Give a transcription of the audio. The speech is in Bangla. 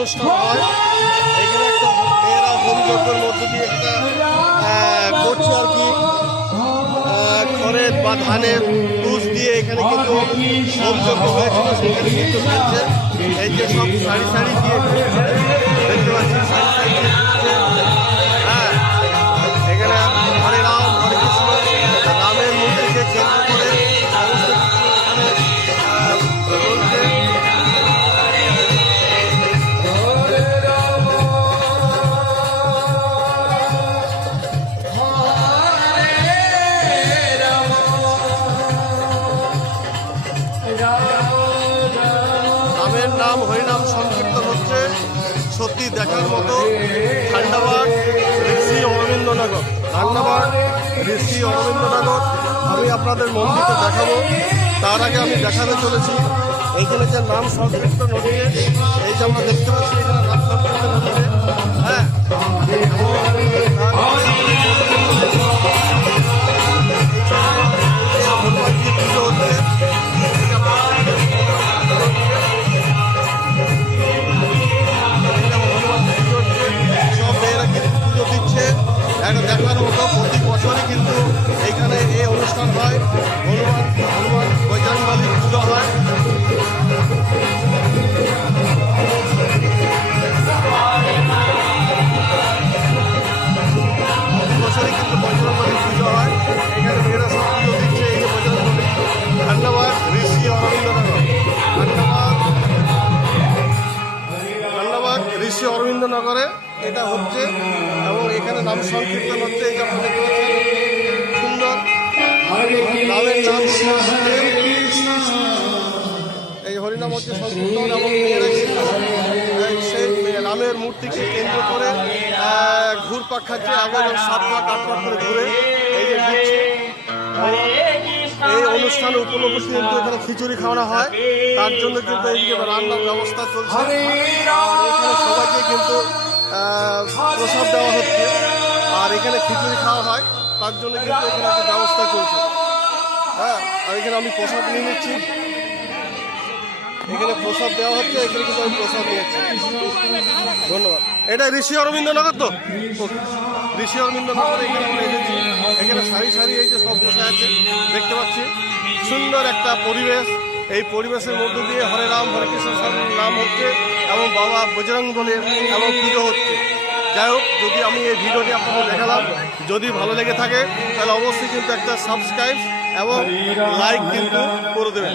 অনুষ্ঠান হয়। এখানে একটা মেয়েরা হোম যজ্ঞের মধ্য দিয়ে একটা করছে আর কি, খড়ের বা ধানের তুষ দিয়ে এখানে কিন্তু হোম যজ্ঞ হয়েছিল, সেখানে নৃত্য চলছে। এই যে সব সারি সারি দিয়ে দেখতে পাচ্ছি, সারি সারি দিয়ে হ্যাঁ, এখানে হরে রাম হরে কৃষ্ণ রামের মূর্তিকে কেন্দ্র করে সমস্ত চলছে। রামের নাম হরিনাম সংকীর্তন হচ্ছে, সত্যি দেখার মতো। ধান্ডাবাদ ঋষি অরবিন্দনগর, ধান্ডাবাদ ঋষি অরবিন্দনগর আমি আপনাদের মন্দিরটা দেখাবো। তার আগে আমি দেখাতে চলেছি এইখানে যে নাম সংকীর্তন হচ্ছে, এই যে আমরা দেখতে পাচ্ছি এখানে নাম সংকীর্তন হচ্ছে। হ্যাঁ, হনুমানজি পুজো হচ্ছে। সব মেয়েরা কিন্তু পুজো দিচ্ছে, একটা দেখার মতো। প্রতি বছরই কিন্তু এইখানে এই অনুষ্ঠান হয়, হনুমান বজরংবলী পুজো হয়। প্রতি বছরই কিন্তু বজরংবলী পুজো হয়, এখানে মেয়েরা সব পুজো দিচ্ছে। এই যে বজরংবলী, ধন্যবাদ ঋষি অরবিন্দনগর, ধন্যবাদ ঋষি অরবিন্দনগরে এটা হচ্ছে। এবং এখানে নাম সংকীর্তন হচ্ছে, এই যে আপনারা দেখতে পাচ্ছেন সুন্দর নামের নাম হচ্ছে, এই হরিনাম হচ্ছে সংকীর্তন। এবং মেয়েরা সেই রামের মূর্তিকে কেন্দ্র করে ঘুরপাক খাচ্ছে, আগে যেমন 7 পাক 8 পাক করে ঘুরে এই যে ঘুরছে। এই অনুষ্ঠান উপলক্ষে কিন্তু এখানে খিচুড়ি খাওয়ানো হয়, তার জন্য কিন্তু এইদিকে রান্নার ব্যবস্থা চলছে। আর এখানে সবাইকে কিন্তু প্রসাদ দেওয়া হচ্ছে, আর এখানে খিচুড়ি খাওয়া হয়, তার জন্য কিন্তু এখানে একটা ব্যবস্থা চলছে। হ্যাঁ, আর এখানে আমি প্রসাদ নিয়ে নিচ্ছি, এখানে প্রসাদ দেওয়া হচ্ছে, এখানে কিন্তু আমি প্রসাদ নিয়েছি। ধন্যবাদ। এটা ঋষি অরবিন্দনগর তো, ঋষি অরবিন্দনগর এখানে আমরা এসেছি। এখানে সারি সারি এই যে সব বসে আছে দেখতে পাচ্ছি, সুন্দর একটা পরিবেশ। এই পরিবেশের মধ্য দিয়ে হরে রাম হরে কৃষ্ণ নাম হচ্ছে এবং বাবা বজরংবলীর এবং পুজো হচ্ছে। যাই হোক, যদি আমি এই ভিডিওটি আপনাদের দেখালাম, যদি ভালো লেগে থাকে তাহলে অবশ্যই কিন্তু একটা সাবস্ক্রাইব এবং লাইক কিন্তু করে দেবেন।